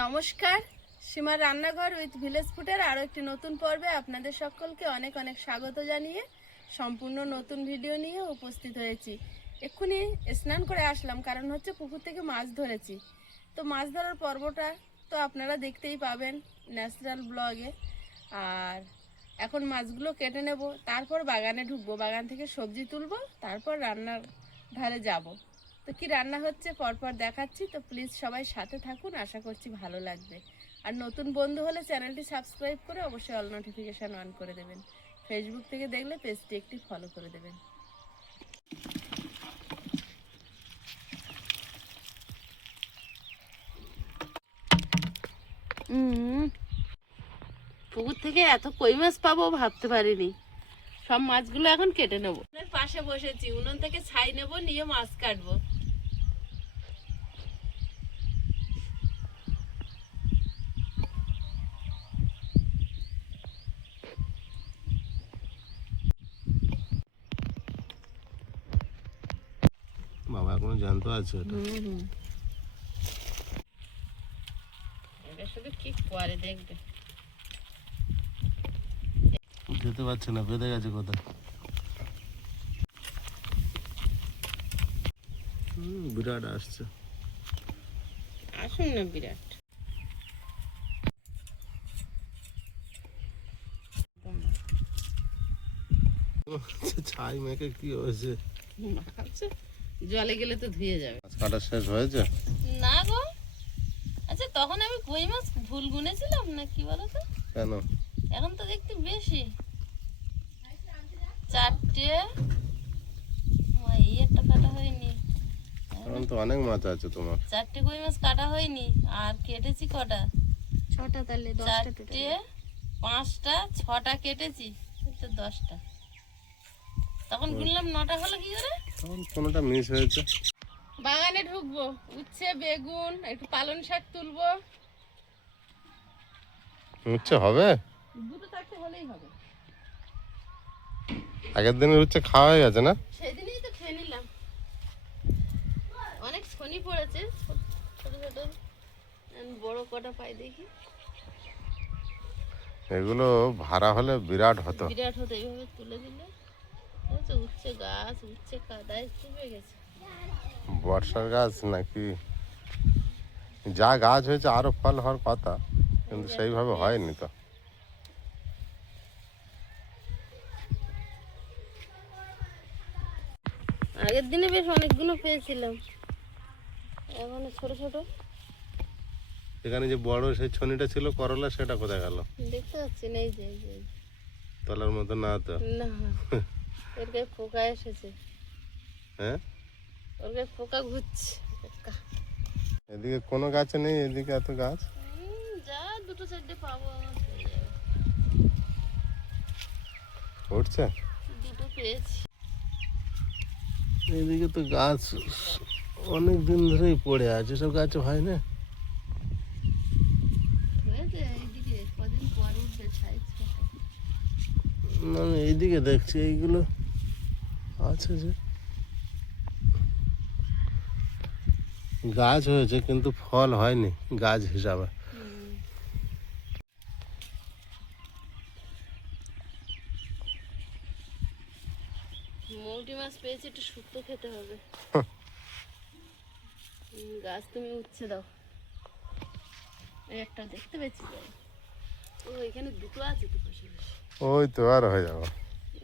নমস্কার, সীমার রান্নাঘর উইথ ভিলেজ ফুডের আরও একটি নতুন পর্বে আপনাদের সকলকে অনেক অনেক স্বাগত জানিয়ে সম্পূর্ণ নতুন ভিডিও নিয়ে উপস্থিত হয়েছি। এক্ষুনি স্নান করে আসলাম, কারণ হচ্ছে পুকুর থেকে মাছ ধরেছি। তো মাছ ধরার পর্বটা তো আপনারা দেখতেই পাবেন ন্যাচারাল ব্লগে। আর এখন মাছগুলো কেটে নেব, তারপর বাগানে ঢুকবো, বাগান থেকে সবজি তুলবো, তারপর রান্নার ধারে যাব। তো কি রান্না হচ্ছে পরপর দেখাচ্ছি, তো প্লিজ সবাই সাথে থাকুন, আশা করছি ভালো লাগবে। আর নতুন বন্ধু হলে চ্যানেলটি সাবস্ক্রাইব করে অবশ্যই অল নোটিফিকেশান অন করে দেবেন। ফেসবুক থেকে দেখলে পেজটি একটি ফলো করে দেবেন। পুকুর থেকে এত কই মাছ পাবো ভাবতে পারিনি। সব মাছগুলো এখন কেটে নেবো। পাশে বসেছি, উনুন থেকে ছাই নেবো, নিয়ে মাছ কাটবো। বাবা এখনো জ্যান্ত আছে এটা শুধু কি করে দেখবে। যেতে পারছে না, বেঁধে গেছে কোথায়। বিরাট আসছে, আসুন না, বিরাট ছাই মেখে কি হয়েছে। জলে গেলে তো ধুয়ে যাবে। মাছ কাটা শেষ হয়েছে না গো, আচ্ছা তখন আমি কই মাছ ভুল গুনেছিলাম না কি বলতো? কেন? এখন তো দেখতে বেশি, চারটে। এই একটা কাটা হয়নি, এখন তো অনেক মাছ আছে তোমার। চারটে কই মাছ কাটা হয়নি, আর কেটেছি কটা? ছটা, তাহলে চারটে, পাঁচটা, ছটা কেটেছি, 10টা। তখন গুনলাম 9টা হলো কি করে? তখন কোনোটা মিস হয়েছে। বাগানে ঢুকবো, উচ্ছে, বেগুন, একটু পালং শাক তুলবো। উচ্ছে হবে? দুটো চারটে হলেই হবে। আগের দিনের উচ্ছে খাওয়া হয়ে গেছে না? সেদিনই তো খেয়ে নিলাম। অনেক শনি পড়েছে, ছোট ছোট বড় কটা পাই দেখি। এগুলো ভাড়া হলে বিরাট হতো। বিরাট হতো, এইভাবে তুলে দিলে। উচ্ছে গাছ, উচ্ছে কাদায় ডুবে গেছে। বর্ষার গাছ নাকি? যা গাছ হয়েছে আরো ফল হওয়ার কথা, কিন্তু সেইভাবে হয়নি তো। আগের দিনে বেশ অনেকগুলো পেয়েছিলাম, এখন ছোট ছোট। এখানে যে বড় সেই ছনিটা ছিল করলা, সেটা কোথায় গেল? দেখতে পাচ্ছি না, এই যে তলার মতো না তো? না, এর গায়ে পোকা এসেছে। হ্যাঁ, ওর গায়ে পোকা ঘুরছে। এদিকে কোনো গাছে নেই, এদিকে এত গাছ। যা দুটো চারটে পাবো, উঠছে, দুটো পেয়েছি। এদিকে তো গাছ অনেক দিন ধরেই পড়ে আছে, সব গাছ হয় না। হয়েছে এইদিকে, কদিন পর উঠবে সাইজ। আমি এইদিকে দেখছি এইগুলো আছে, যে গাছ হয়েছে কিন্তু ফল হয়নি গাছ হিসাবে। মৌটি মাছ পেয়েছি, একটু শুক্তো খেতে হবে। গাছ তুমি উচ্ছে দাও। একটা দেখতে পেয়েছি, ও এখানে দুটো আছে তো পাশে পাশে। ওই তো আর হয়ে যাবে,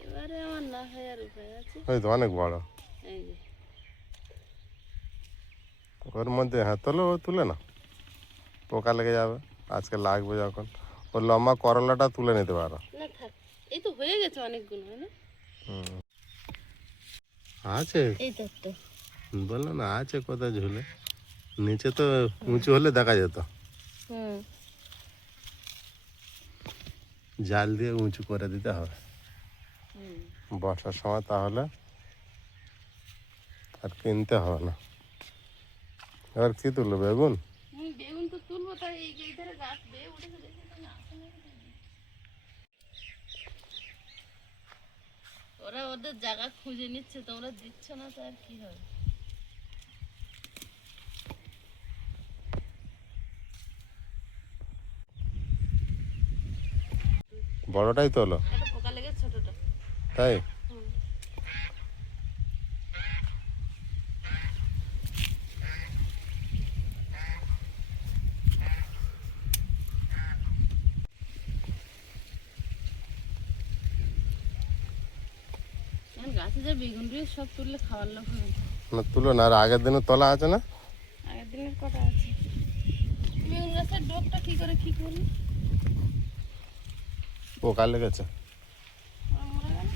এবারে আমার না হয় আর উপায় আছে। ওই তো অনেক বড়। এই যে ওর মধ্যে হ্যাঁ তোলো, ও তুলে না, পোকা লেগে যাবে। আজকে লাগবে যখন, ওর লম্বা করলাটা তুলে নিতে পারো। না থাক, এই তো হয়ে গেছে অনেকগুলো, না? আছে, এই তো একটা। বললো না আছে কোথায় ঝুলে, নিচে তো উঁচু হলে দেখা যেত। জাল দিয়ে উঁচু করে দিতে হবে বর্ষার সময়, তাহলে আর কিনতে হবে না। এবার কি তুললো? বেগুন? বেগুন তো তুলবো, তাই এই ধারে গাছ বেয়ে উঠেছে, দেখে তো না। ও ওরা ওদের জায়গা খুঁজে নিচ্ছে, তোমরা দিচ্ছ না তো আর কি হবে। বড়টাই তো হলো, একটা পোকা লেগে ছোটটা। তাই? এখন গাছে যে বেগুন দিয়ে সব তুললে খাওয়ার লোক হবে না। না তুলো না, আর আগের দিনে তোলা আছে না? আগের দিনের কটা আছে? বেগুন গাছের ডোকটা কি করে কি করলি? পোকা লেগেছে। ওরা মরে গেল।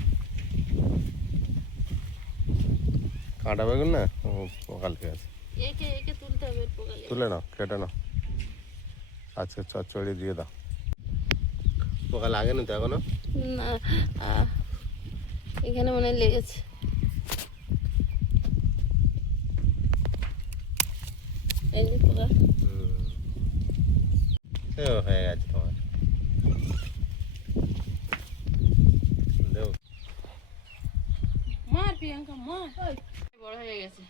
কাঁটা বেগুন না, ও পোকা লেগেছে। একে একে তুলতে হবে, এর পোকা লেগে। তুলে নাও, কেটে নাও, আজকে চচ্চড়ি দিয়ে দাও। পোকা লাগেনি তো এখনো? না, এখানে মনে হয় লেগেছে। এই যে পোকা। হয়ে গেছে তোমার। দেও। মার প্রিয়াঙ্কা মার। বড় হয়ে গেছে।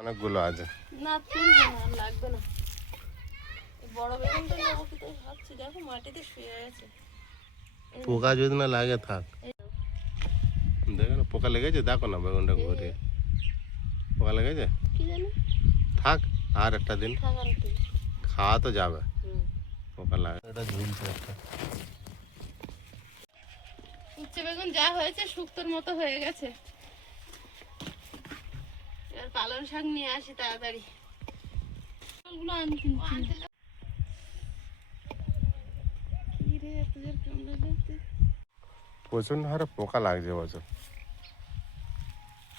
অনেকগুলো আছে। না তুলবে না, আর লাগবে না। এই বড় বেগুনটা নেবো কি তাই ভাবছি। দেখো মাটিতে শুয়ে গেছে। পোকা যদি না লাগে থাক। দেখো না পোকা লেগেছে, দেখো না বেগুনটা ঘুরে। পোকা লেগেছে? কি জানি। থাক আর একটা দিন, থাকার একটু। খাওয়া তো যাবে। পোকা লাগে, এটা ঝুলছে একটা। উচ্ছে বেগুন যা হয়েছে শুক্তোর মতো হয়ে গেছে। এবার পালং শাক নিয়ে আসি তাড়াতাড়ি। ওগুলো আমি কিনছি। কি রে এত জোর কামড়াচ্ছে? প্রচন্ড হারে পোকা লাগছে বছর।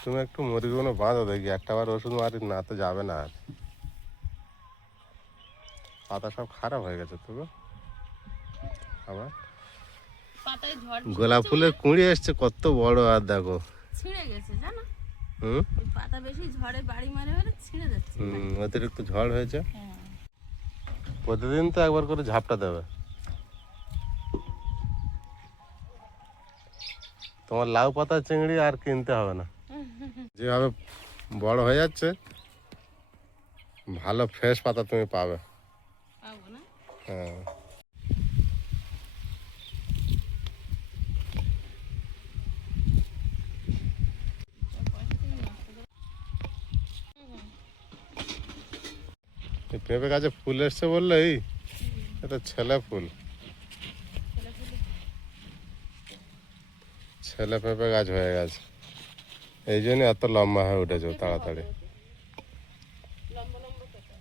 তুমি একটু মুরগিগুলো বাঁধো দেখি, একটা বার ওষুধ মারি না তো যাবে না আর। পাতা সব খারাপ হয়ে গেছে তো আবার। পাতায় ঝড় গোলাপ ফুলের কুঁড়ি এসছে কত বড়, আর দেখো ছিঁড়ে গেছে জানো। হুম ওই পাতা বেশি ঝড়ে বাড়ি মারে বলে ছিঁড়ে যাচ্ছে। অতিরিক্ত ঝড় হয়েছে। হ্যাঁ। প্রতিদিন তো একবার করে ঝাপটা দেবে। তোমার লাউ পাতা চিংড়ি আর কিনতে হবে না। যেভাবে বড় হয়ে যাচ্ছে, ভালো ফ্রেশ পাতা তুমি পাবে। পাবো না। হ্যাঁ। এই পেঁপে গাছে ফুল এসছে বললেই, এটা ছেলে ফুল। ছেলে পেঁপে গাছ হয়ে গেছে, এই জন্য এত লম্বা হয়ে উঠেছে তাড়াতাড়ি। লম্বা লম্বা পেঁপে।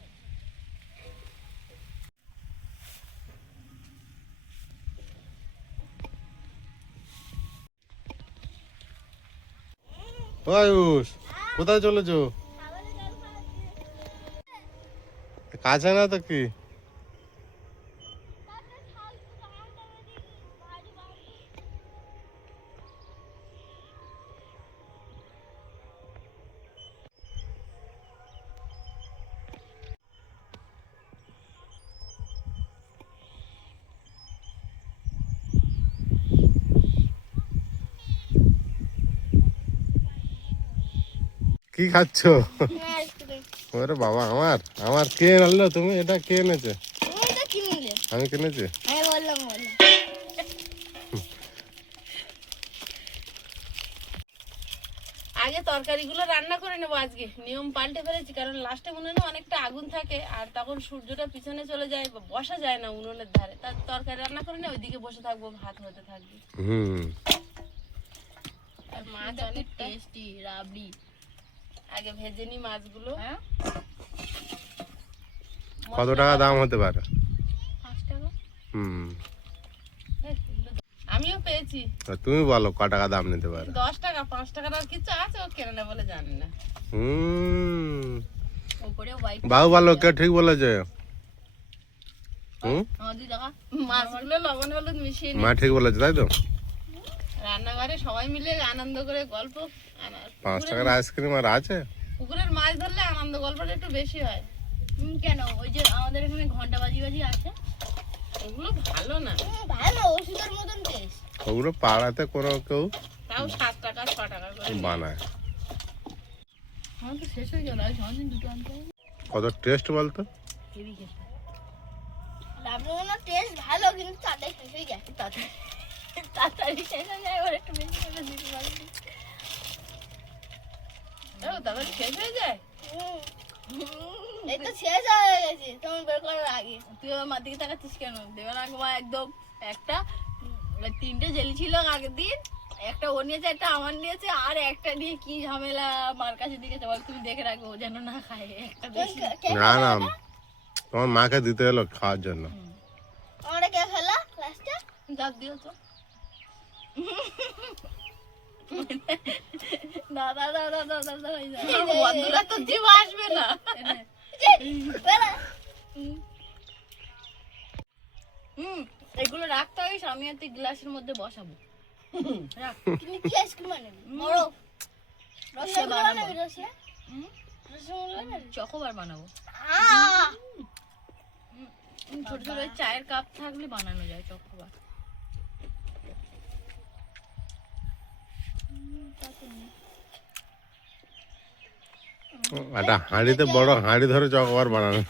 আয়ুষ, কোথায় চলেছো? কাছে না তো কি? কি খাচ্ছ? ওরে বাবা, আমার আমার কে আনলো? তুমি এটা কে এনেছে? আমি কিনেছি। আগে তরকারিগুলো রান্না করে নেবো আজকে। নিয়ম পাল্টে ফেলেছি, কারণ লাস্টে মনে হয় না অনেকটা আগুন থাকে, আর তখন সূর্যটা পিছনে চলে যায়, বসা যায় না উনুনের ধারে। তার তরকারি রান্না করে নিয়ে ওইদিকে বসে থাকবো, ভাত হতে থাকবে। আর মাছ অনেক টেস্টি, রাবড়ি। আগে ভেজে নি মাছগুলো। কত টাকা দাম হতে পারে? 5 টাকা। হুম, আমিও পেয়েছি। তুমি বলো ক টাকা দাম নিতে পারে? 10 টাকা 5 টাকার আর কিছু আছে, ও কেনে না বলে জানি না। উপরে হোয়াইট বাবু ভালো, কে ঠিক বলেছে? মাছগুলো লবণ হলুদ মিশিয়ে মা ঠিক বলেছে তাই তো? রান্নাঘরে সবাই মিলে আনন্দ করে গল্প। 5 টাকার আইসক্রিম আর আছে? পুকুরের মাছ ধরলে আনন্দ গল্পটা একটু বেশি হয়। কেন? ওই যে আমাদের এখানে ঘন্টা বাজি বাজি আছে, ওগুলো ভালো না। ভালো ওষুধের মতন টেস্ট। ওগুলো পাড়াতে কোনো কেউ তাও 7 টাকা 6 টাকা করে বানায়। আমার তো শেষ হয়ে গেল, আজ অনেকদিন দুটো আনতে হবে। কত টেস্ট বলতো? হেভি খেতে। লাবণের টেস্ট ভালো কিন্তু তাতে শেষ হয়ে যায় তাড়াতাড়ি শেষ হয়ে যায়। ওর একটু বেশি করে দিতে পারি। তাড়াতাড়ি শেষ হয়ে যায়। এই তো শেষ হয়ে গেছে তুমি বের করার আগে। তুই আমার মার দিকে তাকাচ্ছিস কেন? দেবেন মা একদম একটা 3টে জেলি ছিল আগের দিন, একটা ও নিয়েছে, একটা আমার নিয়েছে, আর একটা নিয়ে কি ঝামেলা মার কাছে দিকে বল তুমি দেখে রাখো ও যেন না খায় একটা বেশি। না না, তোমার মাকে দিতে এলো খাওয়ার জন্য। আমরা কে খেলা লাস্টে? দাঁত দিও তো। দাদা দাদা দাদা দাদা বন্ধুরা তো জীব আসবে না। এগুলো রাখতে হবে, আমি আর তুই গ্লাসের মধ্যে বসাবো। রাখ। তুমি কি আইসক্রিম আনবি? বড় রসগোল্লা বানাবি? রসগোল্লা বানাবি? চকোবার বানাবো। ছোট ছোট ওই চায়ের কাপ থাকলে বানানো যায় চকোবার। একটা হাঁড়িতে বড় হাঁড়ি ধরে চকবার বানানো,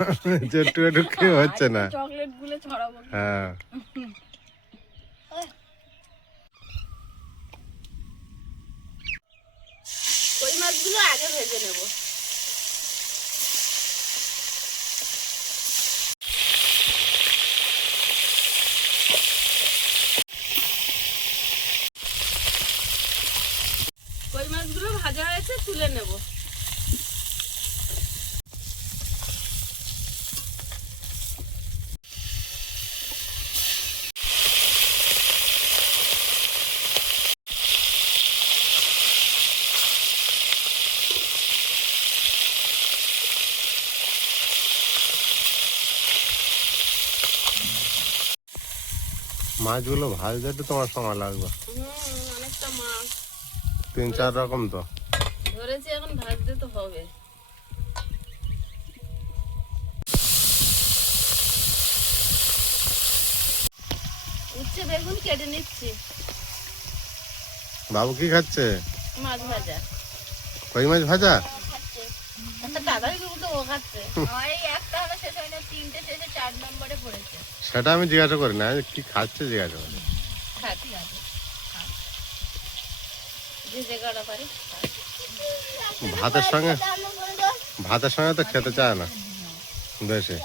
যে একটু একটু খেয়ে হচ্ছে না। চকলেট গুলো ছড়াবো। হ্যাঁ, কই মাছগুলো আগে ভেজে নেব। কই মাছগুলো ভাজা হয়েছে, তুলে নেব। মাছগুলো ভাজতে তো তোমার সময় লাগবে। অনেকটা মাছ 3-4 রকম তো ধরেছি, এখন ভাজতে তো হবে। উচ্ছে বেগুন কেটে নিচ্ছি। বাবু কি খাচ্ছে? মাছ ভাজা। কই মাছ ভাজা? দাদাই তো ও খাচ্ছে। আমার এই একটা হলো শেষ হয় না, 3টে শেষে 4 নম্বরে পড়েছে। সেটা আমি জিজ্ঞাসা করি না, আমি কি খাচ্ছে জিজ্ঞাসা করি। খাচ্ছি আছে যে জায়গাটা পারি। ভাতের সঙ্গে তো খেতে চায় না বেশি।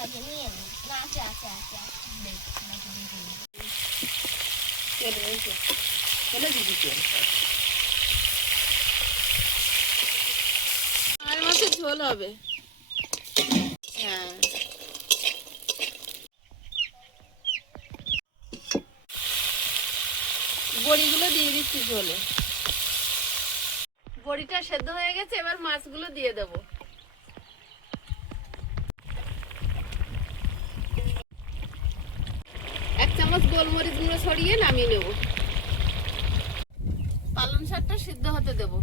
আর মাছের ঝোল হবে। হ্যাঁ, বড়িগুলো দিয়ে দিচ্ছি ঝোলে। বড়িটা সেদ্ধ হয়ে গেছে, এবার মাছগুলো দিয়ে দেবো। এক চামচ গোলমরিচ গুঁড়ো ছড়িয়ে নামিয়ে নেব। পালং শাকটা সিদ্ধ হতে দেব।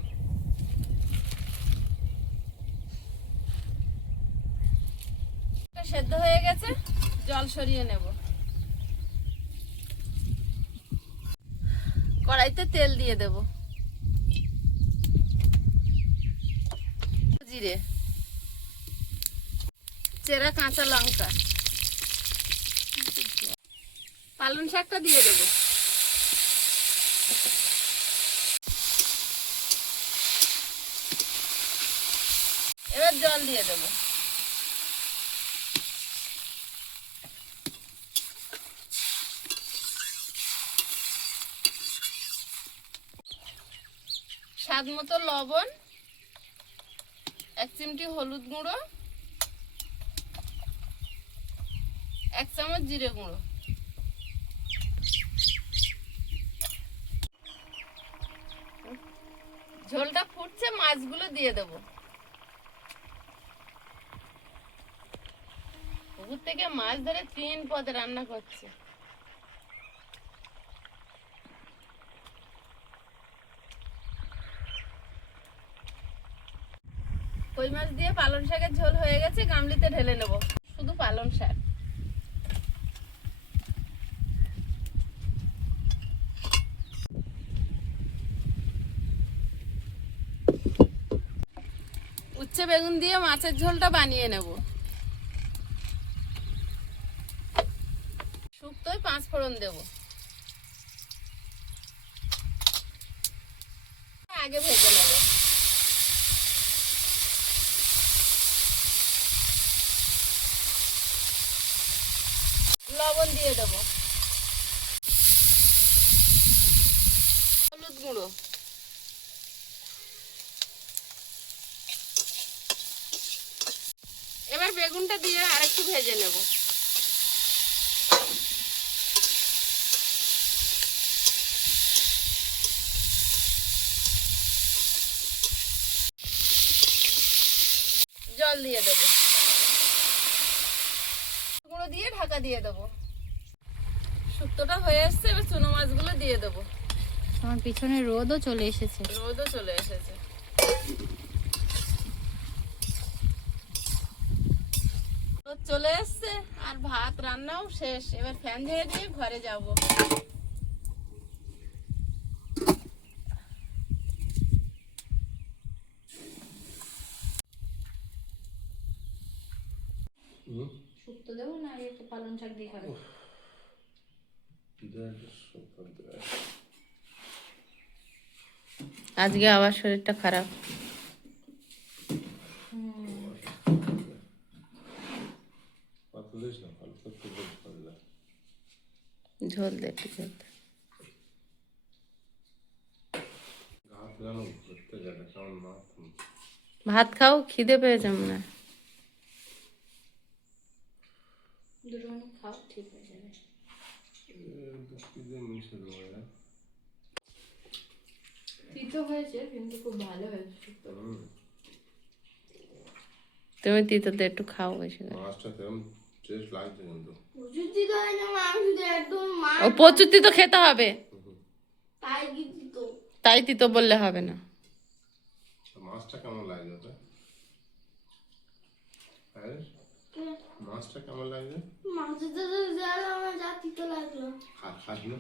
সেদ্ধ হয়ে গেছে, জল সরিয়ে নেব। কড়াইতে তেল দিয়ে দেব, জিরে, চেরা কাঁচা লঙ্কা, পালং শাকটা দিয়ে দেব। এবার জল দিয়ে দেব। স্বাদ মতো লবণ, 1 চিমটি হলুদ গুঁড়ো, 1 চামচ জিরে গুঁড়ো। ঝোলটা ফুটছে, মাছগুলো দিয়ে দেব। পুকুর থেকে মাছ ধরে 3 পদে রান্না করছে। কই মাছ দিয়ে পালং শাকের ঝোল হয়ে গেছে, গামলিতে ঢেলে নেব। শুধু পালং শাক। উচ্ছে বেগুন দিয়ে মাছের ঝোলটা বানিয়ে নেব। শুক্তোয় 5 ফোড়ন দেব। আগে ভেজে নেব। লবণ দিয়ে দেব, হলুদ গুঁড়ো, এবার বেগুনটা দিয়ে আরেকটু ভেজে নেব। জল দিয়ে দেব, গুঁড়ো দিয়ে ঢাকা দিয়ে দেব। শুক্তোটা হয়ে এসছে, এবার চুনো মাছগুলো দিয়ে দেবো। আমার পিছনে রোদও চলে এসেছে। রোদও চলে এসেছে। রোদ চলে এসছে আর ভাত রান্নাও শেষ। এবার ফ্যান ঝেড়ে দিয়ে ঘরে যাব। শুক্তো দেবো না আগে একটু পালং শাক দিয়ে খাবে? আজকে আবার শরীরটা খারাপ। ঝোল দে একটু, ঝোল দে। ভাত খাও, খিদে পেয়েছে মনে হয়। দুটো খাও, ঠিক হয়ে যাবে। তিতো হয়েছে কিন্তু খুব ভালো হয়েছে শুক্তো। তুমি তিতোতে একটু খাও বেশি করে। মাছটা কেমন টেস্ট লাগছে কিন্তু। প্রচুর দিতে হয় না, মাংস দিয়ে একদম মাছ। ও প্রচুর তিতো খেতে হবে, তাই কি দিত? তাই তিতো বললে হবে না। মাছটা কেমন লাগছে ওটা? হ্যাঁ, মাছটা কেমন লাগছে? মাছের তো জাল আমার যা তিতো লাগলো। খাস না?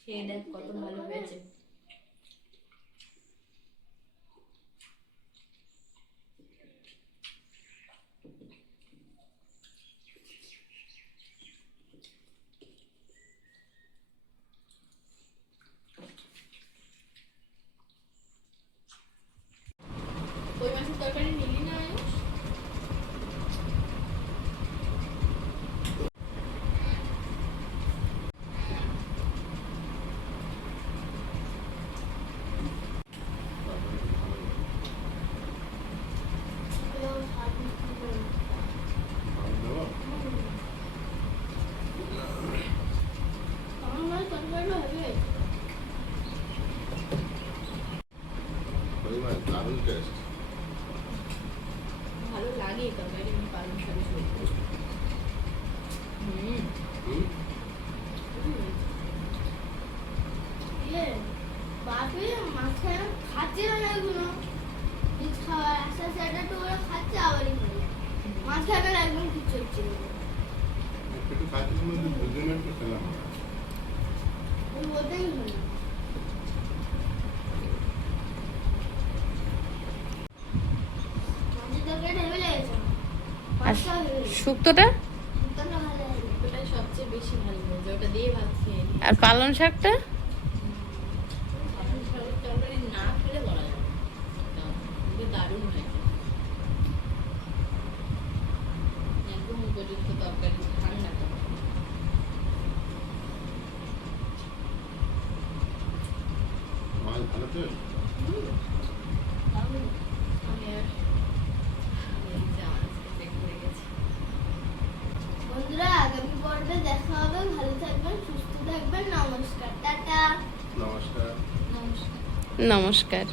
খেয়ে দেখ কত ভালো হয়েছে। কই মাছের তরকারি নিলি না আয়ুষ? আমার তরকারিটা হবে। ওই মাছ দারুণ টেস্ট। ভালো লাগে তরকারি, আমি পালং শাকের শুক্তো। ইয়ে, বাপরে মাছে খাচ্ছে না এগুলো। বীজ খাওয়ার আস্তে আস্তে একটা একটু করে খাচ্ছে, আবারই খাবে। মাছ খাবে না, একদম কিছু হচ্ছে না। একটু খাচ্ছিস মধ্যে দুজনে একটু খেলাম। ওই বলতেই হলো। মাছের তরকারিটা হেবে লেগেছে আমার। মাছটা হেবে লেগেছে। শুক্তোটা শুক্তোটা ভালো লাগে। ওটাই সবচেয়ে বেশি ভালো হয়েছে, ওটা দিয়ে ভাত খেয়ে নিই। আর পালং শাকটা পালং শাকের তরকারি না খেলে বলা যাবে না, কিন্তু দারুণ হয়েছে। একদম উপযুক্ত তরকারি, ঠান্ডা তরকারি। মাছ ভালো তো? আমি আর এই যে আজকে পেট ভরে গেছে। বন্ধুরা, আগামী পর্বে দেখা হবে। ভালো থাকবেন, সুস্থ থাকবেন। নমস্কার, টাটা। নমস্কার। নমস্কার। নমস্কার।